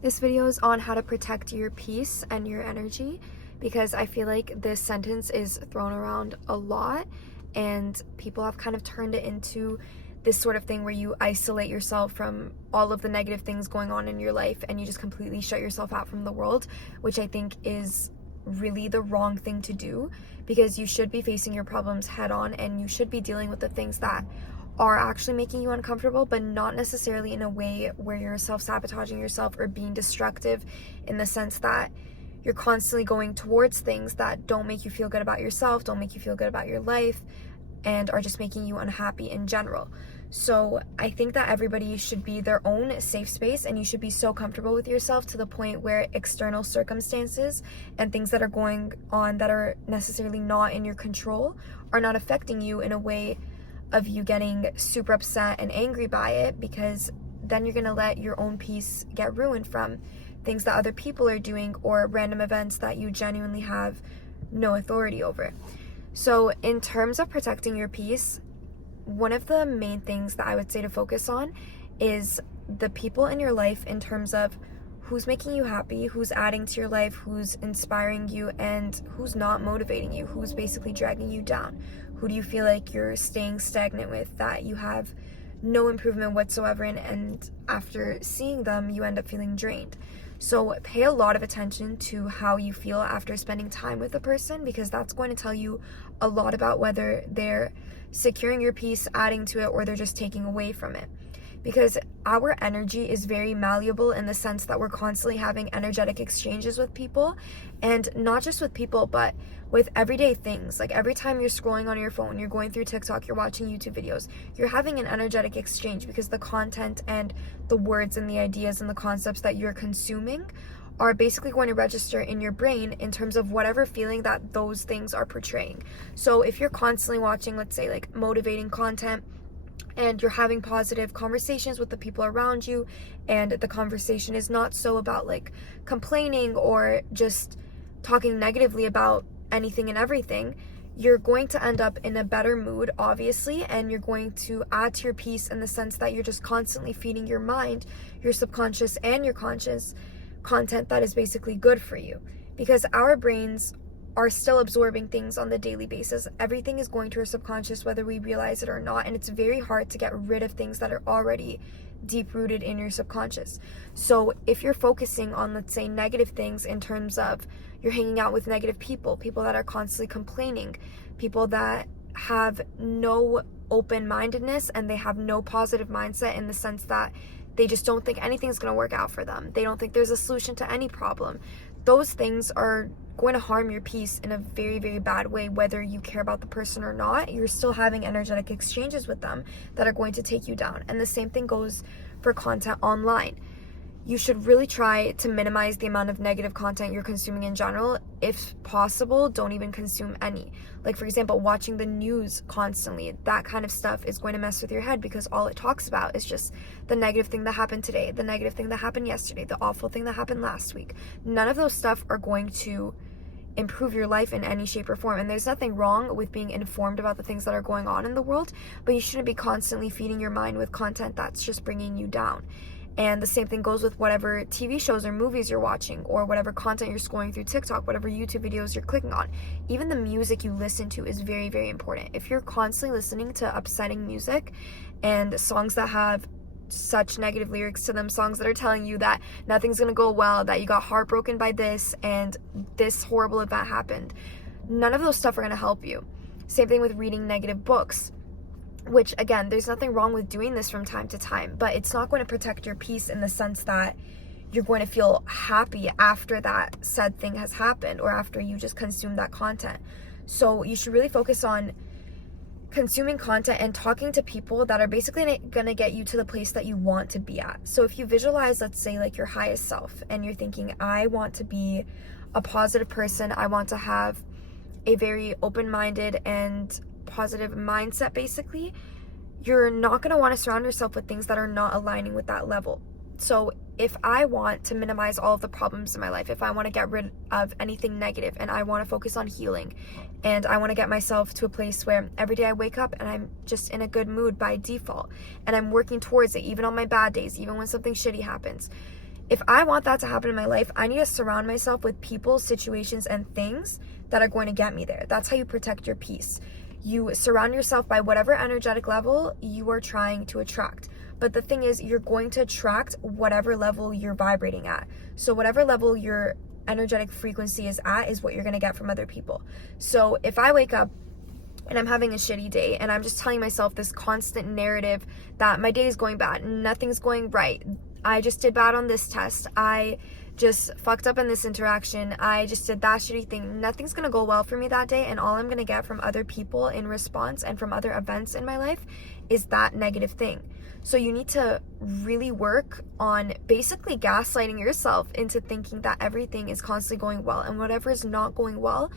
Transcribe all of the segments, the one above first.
This video is on how to protect your peace and your energy because I feel like this sentence is thrown around a lot and people have kind of turned it into this sort of thing where you isolate yourself from all of the negative things going on in your life and you just completely shut yourself out from the world, which I think is really the wrong thing to do because you should be facing your problems head on and you should be dealing with the things that are actually making you uncomfortable, but not necessarily in a way where you're self-sabotaging yourself or being destructive in the sense that you're constantly going towards things that don't make you feel good about yourself, don't make you feel good about your life, and are just making you unhappy in general. So I think that everybody should be their own safe space and you should be so comfortable with yourself to the point where external circumstances and things that are going on that are necessarily not in your control are not affecting you in a way of you getting super upset and angry by it, because then you're gonna let your own peace get ruined from things that other people are doing or random events that you genuinely have no authority over. So in terms of protecting your peace, one of the main things that I would say to focus on is the people in your life in terms of who's making you happy, who's adding to your life, who's inspiring you, and who's not motivating you, who's basically dragging you down. Who do you feel like you're staying stagnant with, that you have no improvement whatsoever in, and after seeing them, you end up feeling drained. So pay a lot of attention to how you feel after spending time with a person, because that's going to tell you a lot about whether they're securing your peace, adding to it, or they're just taking away from it. Because our energy is very malleable in the sense that we're constantly having energetic exchanges with people, and not just with people, but with everyday things. Like every time you're scrolling on your phone, you're going through TikTok, you're watching YouTube videos, you're having an energetic exchange because the content and the words and the ideas and the concepts that you're consuming are basically going to register in your brain in terms of whatever feeling that those things are portraying. So if you're constantly watching, let's say, like motivating content, and you're having positive conversations with the people around you, and the conversation is not so about like complaining or just talking negatively about anything and everything, you're going to end up in a better mood, obviously, and you're going to add to your peace in the sense that you're just constantly feeding your mind, your subconscious, and your conscious content that is basically good for you. Because our brains are still absorbing things on the daily basis. Everything is going to our subconscious whether we realize it or not, and it's very hard to get rid of things that are already deep rooted in your subconscious. So if you're focusing on, let's say, negative things in terms of you're hanging out with negative people, people that are constantly complaining, people that have no open-mindedness and they have no positive mindset in the sense that they just don't think anything's going to work out for them, they don't think there's a solution to any problem, those things are going to harm your peace in a very, very bad way. Whether you care about the person or not, you're still having energetic exchanges with them that are going to take you down. And the same thing goes for content online. You should really try to minimize the amount of negative content you're consuming in general. If possible, don't even consume any. Like, for example, watching the news constantly, that kind of stuff is going to mess with your head because all it talks about is just the negative thing that happened today, the negative thing that happened yesterday, the awful thing that happened last week. None of those stuff are going to improve your life in any shape or form. And there's nothing wrong with being informed about the things that are going on in the world, but you shouldn't be constantly feeding your mind with content that's just bringing you down. And the same thing goes with whatever TV shows or movies you're watching, or whatever content you're scrolling through TikTok, whatever YouTube videos you're clicking on. Even the music you listen to is very, very important. If you're constantly listening to upsetting music and songs that have such negative lyrics to them, songs that are telling you that nothing's gonna go well, that you got heartbroken by this and this horrible event happened, none of those stuff are gonna help you. Same thing with reading negative books, which, again, there's nothing wrong with doing this from time to time, but it's not going to protect your peace in the sense that you're going to feel happy after that said thing has happened or after you just consume that content. So you should really focus on consuming content and talking to people that are basically going to get you to the place that you want to be at. So if you visualize, let's say, like your highest self, and you're thinking, I want to be a positive person, I want to have a very open-minded and positive mindset, basically, you're not going to want to surround yourself with things that are not aligning with that level. So if I want to minimize all of the problems in my life, if I want to get rid of anything negative and I want to focus on healing, and I want to get myself to a place where every day I wake up and I'm just in a good mood by default, and I'm working towards it even on my bad days, even when something shitty happens, If I want that to happen in my life, I need to surround myself with people, situations, and things that are going to get me there. That's how you protect your peace. You surround yourself by whatever energetic level you are trying to attract. But the thing is, you're going to attract whatever level you're vibrating at. So whatever level your energetic frequency is at is what you're going to get from other people. So if I wake up and I'm having a shitty day and I'm just telling myself this constant narrative that my day is going bad, nothing's going right, I just did bad on this test, I just fucked up in this interaction, I just did that shitty thing, nothing's gonna go well for me that day, and all I'm gonna get from other people in response and from other events in my life is that negative thing. So you need to really work on basically gaslighting yourself into thinking that everything is constantly going well, and whatever is not going well,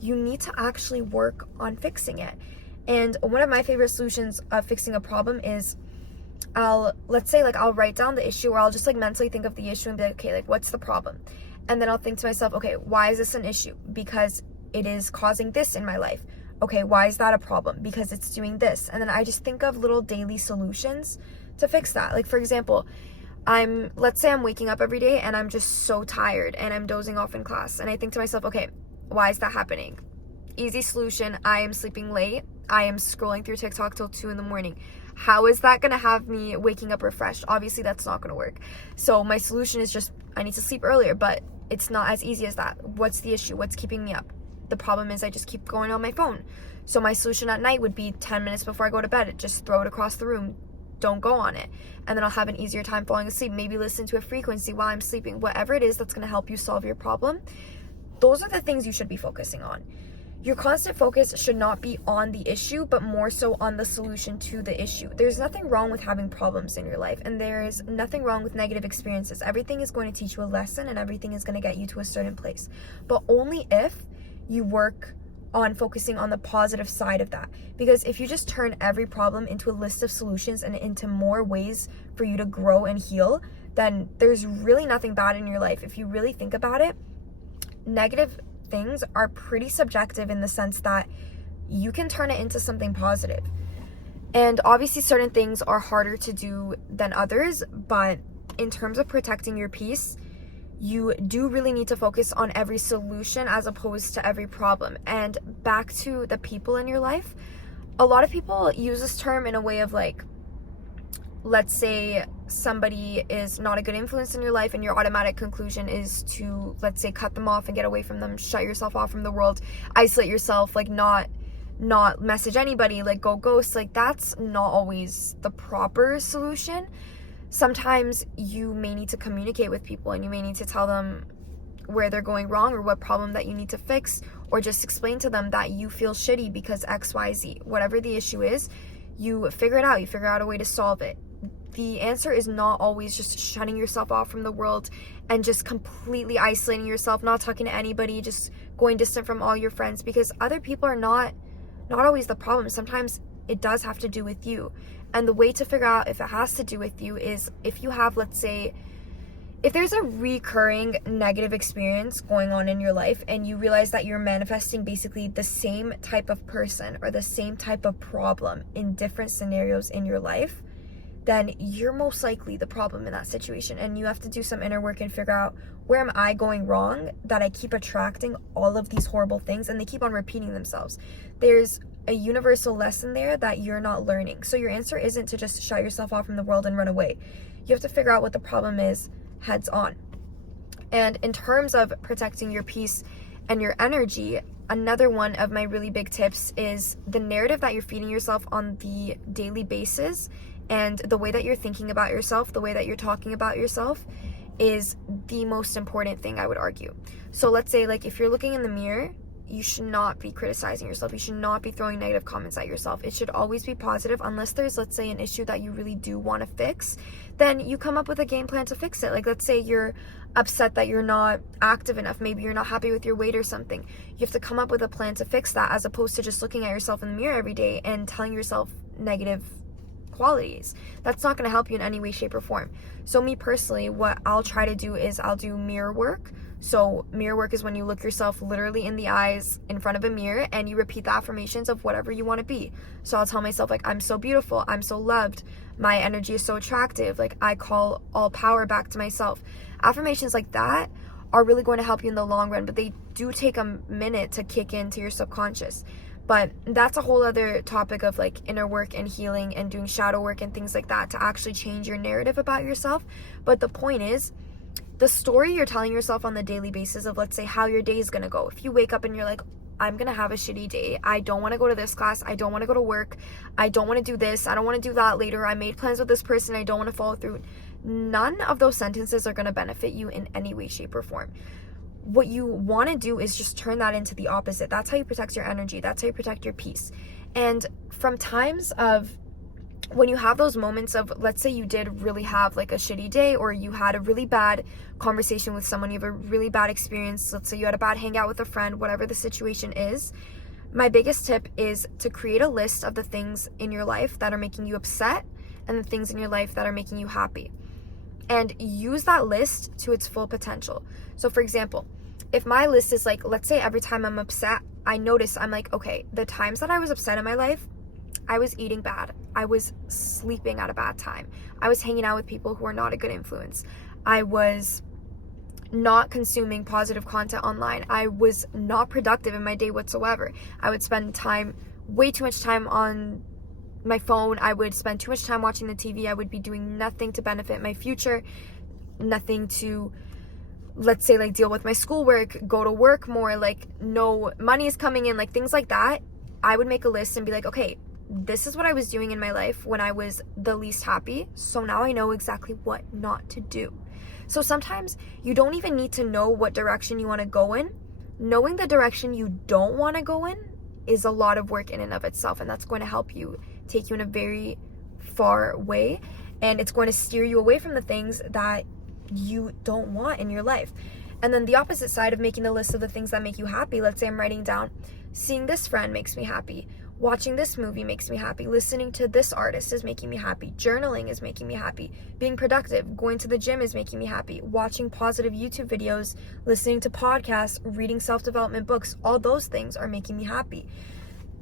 you need to actually work on fixing it. And one of my favorite solutions of fixing a problem is I'll write down the issue, or I'll just like mentally think of the issue and be like, okay, like what's the problem? And then I'll think to myself, okay, why is this an issue? Because it is causing this in my life. Okay, why is that a problem? Because it's doing this. And then I just think of little daily solutions to fix that. Like for example, let's say I'm waking up every day and I'm just so tired and I'm dozing off in class. And I think to myself, okay, why is that happening? Easy solution, I am sleeping late. I am scrolling through TikTok till 2 a.m. How is that gonna have me waking up refreshed? Obviously that's not gonna work. So my solution is just, I need to sleep earlier, but it's not as easy as that. What's the issue? What's keeping me up? The problem is I just keep going on my phone. So my solution at night would be 10 minutes before I go to bed, just throw it across the room. Don't go on it. And then I'll have an easier time falling asleep. Maybe listen to a frequency while I'm sleeping. Whatever it is that's gonna help you solve your problem, those are the things you should be focusing on. Your constant focus should not be on the issue, but more so on the solution to the issue. There's nothing wrong with having problems in your life, and there is nothing wrong with negative experiences. Everything is going to teach you a lesson, and everything is going to get you to a certain place. But only if you work on focusing on the positive side of that. Because if you just turn every problem into a list of solutions and into more ways for you to grow and heal, then there's really nothing bad in your life. If you really think about it, negative things are pretty subjective in the sense that you can turn it into something positive. And obviously certain things are harder to do than others, but in terms of protecting your peace, you do really need to focus on every solution as opposed to every problem. And back to the people in your life, a lot of people use this term in a way of like, let's say somebody is not a good influence in your life and your automatic conclusion is to, let's say, cut them off and get away from them, shut yourself off from the world, isolate yourself, like not message anybody, like go ghost. Like that's not always the proper solution. Sometimes you may need to communicate with people and you may need to tell them where they're going wrong or what problem that you need to fix, or just explain to them that you feel shitty because XYZ. Whatever the issue is, you figure it out. You figure out a way to solve it. The answer is not always just shutting yourself off from the world and just completely isolating yourself, not talking to anybody, just going distant from all your friends, because other people are not always the problem. Sometimes it does have to do with you. And the way to figure out if it has to do with you is if you have, let's say, if there's a recurring negative experience going on in your life and you realize that you're manifesting basically the same type of person or the same type of problem in different scenarios in your life, then you're most likely the problem in that situation. And you have to do some inner work and figure out, where am I going wrong that I keep attracting all of these horrible things and they keep on repeating themselves? There's a universal lesson there that you're not learning. So your answer isn't to just shut yourself off from the world and run away. You have to figure out what the problem is heads on. And in terms of protecting your peace and your energy, another one of my really big tips is the narrative that you're feeding yourself on the daily basis, and the way that you're thinking about yourself, the way that you're talking about yourself is the most important thing, I would argue. So let's say, like, if you're looking in the mirror, you should not be criticizing yourself. You should not be throwing negative comments at yourself. It should always be positive, unless there's, let's say, an issue that you really do want to fix. Then you come up with a game plan to fix it. Like, let's say you're upset that you're not active enough. Maybe you're not happy with your weight or something. You have to come up with a plan to fix that, as opposed to just looking at yourself in the mirror every day and telling yourself negative qualities. That's not going to help you in any way, shape, or form. So me personally, what I'll try to do is I'll do mirror work. So mirror work is when you look yourself literally in the eyes in front of a mirror and you repeat the affirmations of whatever you want to be. So I'll tell myself, like, I'm so beautiful, I'm so loved, my energy is so attractive, like, I call all power back to myself. Affirmations like that are really going to help you in the long run, but they do take a minute to kick into your subconscious. But that's a whole other topic of like inner work and healing and doing shadow work and things like that to actually change your narrative about yourself. But the point is, the story you're telling yourself on the daily basis of, let's say, how your day is going to go. If you wake up and you're like, I'm going to have a shitty day, I don't want to go to this class, I don't want to go to work, I don't want to do this, I don't want to do that later, I made plans with this person, I don't want to follow through. None of those sentences are going to benefit you in any way, shape, or form. What you want to do is just turn that into the opposite. That's how you protect your energy. That's how you protect your peace. And from times of when you have those moments of, let's say you did really have like a shitty day, or you had a really bad conversation with someone, you have a really bad experience, let's say you had a bad hangout with a friend, whatever the situation is, my biggest tip is to create a list of the things in your life that are making you upset and the things in your life that are making you happy. And use that list to its full potential. So for example, if my list is like, let's say every time I'm upset, I notice I'm like, okay, the times that I was upset in my life, I was eating bad, I was sleeping at a bad time, I was hanging out with people who are not a good influence, I was not consuming positive content online, I was not productive in my day whatsoever, I would spend way too much time on my phone, I would spend too much time watching the TV, I would be doing nothing to benefit my future, nothing to, let's say, like, deal with my schoolwork, go to work more, like, no money is coming in, like, things like that. I would make a list and be like, okay, this is what I was doing in my life when I was the least happy, so now I know exactly what not to do. So sometimes you don't even need to know what direction you want to go in. Knowing the direction you don't want to go in is a lot of work in and of itself, and that's going to help you, take you in a very far way, and it's going to steer you away from the things that you don't want in your life. And then the opposite side of making the list of the things that make you happy, let's say I'm writing down, seeing this friend makes me happy, watching this movie makes me happy, listening to this artist is making me happy, journaling is making me happy, being productive, going to the gym is making me happy, watching positive YouTube videos, listening to podcasts, reading self-development books, all those things are making me happy.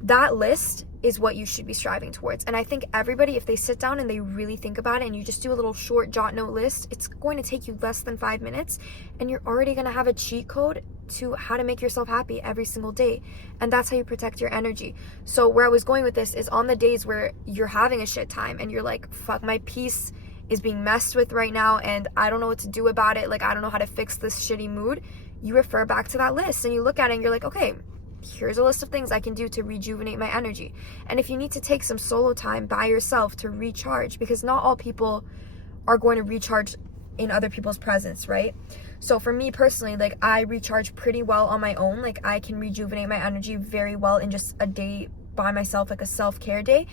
That list is what you should be striving towards. And I think everybody, if they sit down and they really think about it and you just do a little short jot note list, it's going to take you less than 5 minutes and you're already going to have a cheat code to how to make yourself happy every single day. And that's how you protect your energy. So where I was going with this is, on the days where you're having a shit time and you're like, fuck, my peace is being messed with right now and I don't know what to do about it, like, I don't know how to fix this shitty mood, you refer back to that list and you look at it and you're like, okay, here's a list of things I can do to rejuvenate my energy. And if you need to take some solo time by yourself to recharge, because not all people are going to recharge in other people's presence, right? So for me personally, like, I recharge pretty well on my own. Like, I can rejuvenate my energy very well in just a day by myself, like a self-care day.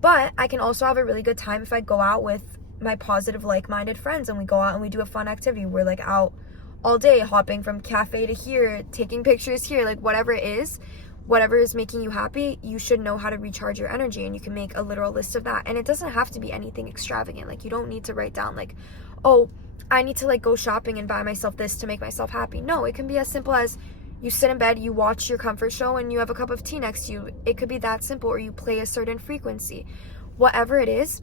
But I can also have a really good time if I go out with my positive, like-minded friends and we go out and we do a fun activity. We're like out all day, hopping from cafe to here, taking pictures here, like whatever it is, whatever is making you happy, you should know how to recharge your energy, and you can make a literal list of that. And it doesn't have to be anything extravagant. Like, you don't need to write down like, oh, I need to like go shopping and buy myself this to make myself happy. No, it can be as simple as you sit in bed, you watch your comfort show and you have a cup of tea next to you. It could be that simple. Or you play a certain frequency. Whatever it is,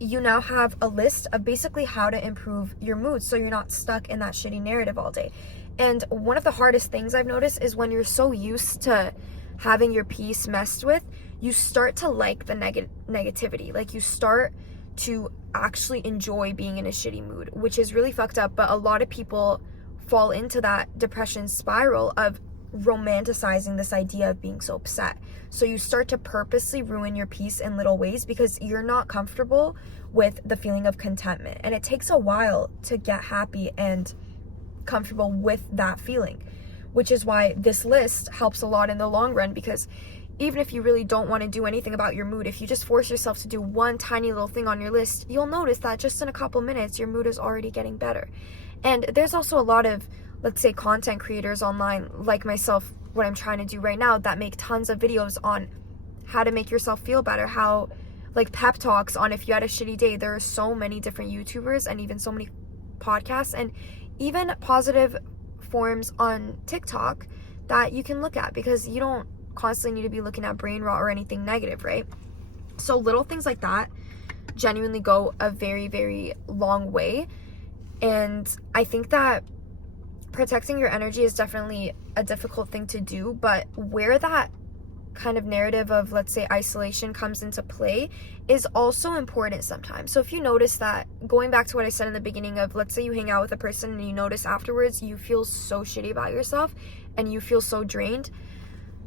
you now have a list of basically how to improve your mood so you're not stuck in that shitty narrative all day. And one of the hardest things I've noticed is when you're so used to having your peace messed with, you start to like the negativity. Like, you start to actually enjoy being in a shitty mood, which is really fucked up. But a lot of people fall into that depression spiral of romanticizing this idea of being so upset. So you start to purposely ruin your peace in little ways because you're not comfortable with the feeling of contentment. And it takes a while to get happy and comfortable with that feeling, which is why this list helps a lot in the long run. Because even if you really don't want to do anything about your mood, if you just force yourself to do one tiny little thing on your list, you'll notice that just in a couple minutes, your mood is already getting better. And there's also a lot of, let's say, content creators online like myself, what I'm trying to do right now, that make tons of videos on how to make yourself feel better, how, like, pep talks on if you had a shitty day. There are so many different YouTubers and even so many podcasts and even positive platforms on TikTok that you can look at, because you don't constantly need to be looking at brain rot or anything negative, right? So little things like that genuinely go a very, very long way. And I think that protecting your energy is definitely a difficult thing to do, but where that kind of narrative of, let's say, isolation comes into play is also important sometimes. So if you notice that, going back to what I said in the beginning of, let's say you hang out with a person and you notice afterwards you feel so shitty about yourself and you feel so drained,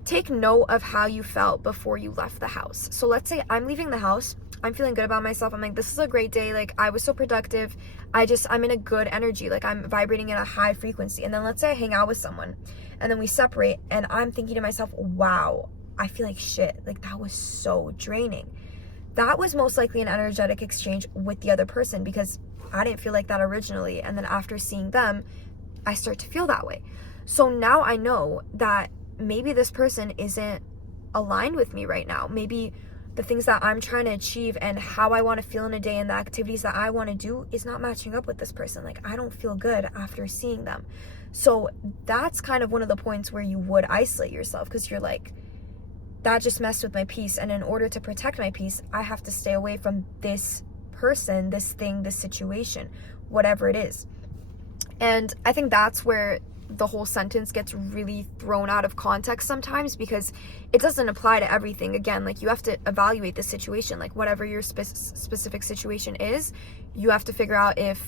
take note of how you felt before you left the house. So let's say I'm leaving the house, I'm feeling good about myself, I'm like, this is a great day, like I was so productive, I'm in a good energy, like I'm vibrating at a high frequency. And then let's say I hang out with someone and then we separate and I'm thinking to myself, wow, I feel like shit, like that was so draining. That was most likely an energetic exchange with the other person, because I didn't feel like that originally, and then after seeing them I start to feel that way. So now I know that maybe this person isn't aligned with me right now. Maybe the things that I'm trying to achieve and how I want to feel in a day and the activities that I want to do is not matching up with this person. Like I don't feel good after seeing them. So that's kind of one of the points where you would isolate yourself, because you're like, that just messed with my peace, and in order to protect my peace, I have to stay away from this person, this thing, this situation, whatever it is. And I think that's where the whole sentence gets really thrown out of context sometimes, because it doesn't apply to everything. Again, like you have to evaluate the situation, like whatever your specific situation is, you have to figure out if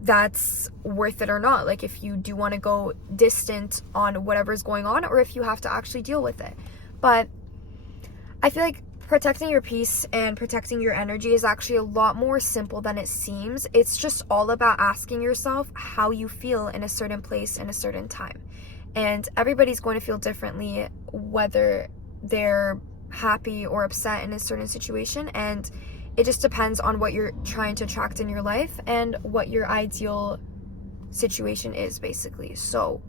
that's worth it or not. Like if you do want to go distant on whatever's going on, or if you have to actually deal with it. But I feel like protecting your peace and protecting your energy is actually a lot more simple than it seems. It's just all about asking yourself how you feel in a certain place in a certain time. And everybody's going to feel differently, whether they're happy or upset in a certain situation. And it just depends on what you're trying to attract in your life and what your ideal situation is, basically. So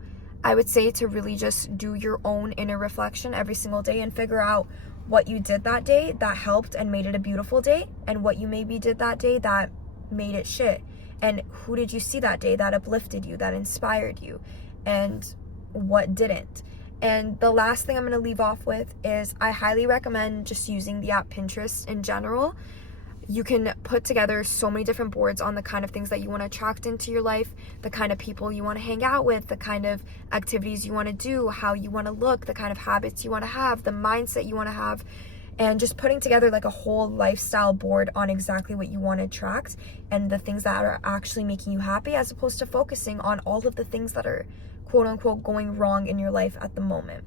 I would say to really just do your own inner reflection every single day and figure out what you did that day that helped and made it a beautiful day, and what you maybe did that day that made it shit. And who did you see that day that uplifted you, that inspired you, and what didn't. And the last thing I'm going to leave off with is I highly recommend just using the app Pinterest in general. You can put together so many different boards on the kind of things that you want to attract into your life, the kind of people you want to hang out with, the kind of activities you want to do, how you want to look, the kind of habits you want to have, the mindset you want to have, and just putting together like a whole lifestyle board on exactly what you want to attract and the things that are actually making you happy, as opposed to focusing on all of the things that are quote unquote going wrong in your life at the moment.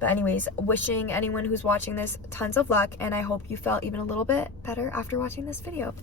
But anyways, wishing anyone who's watching this tons of luck, and I hope you felt even a little bit better after watching this video.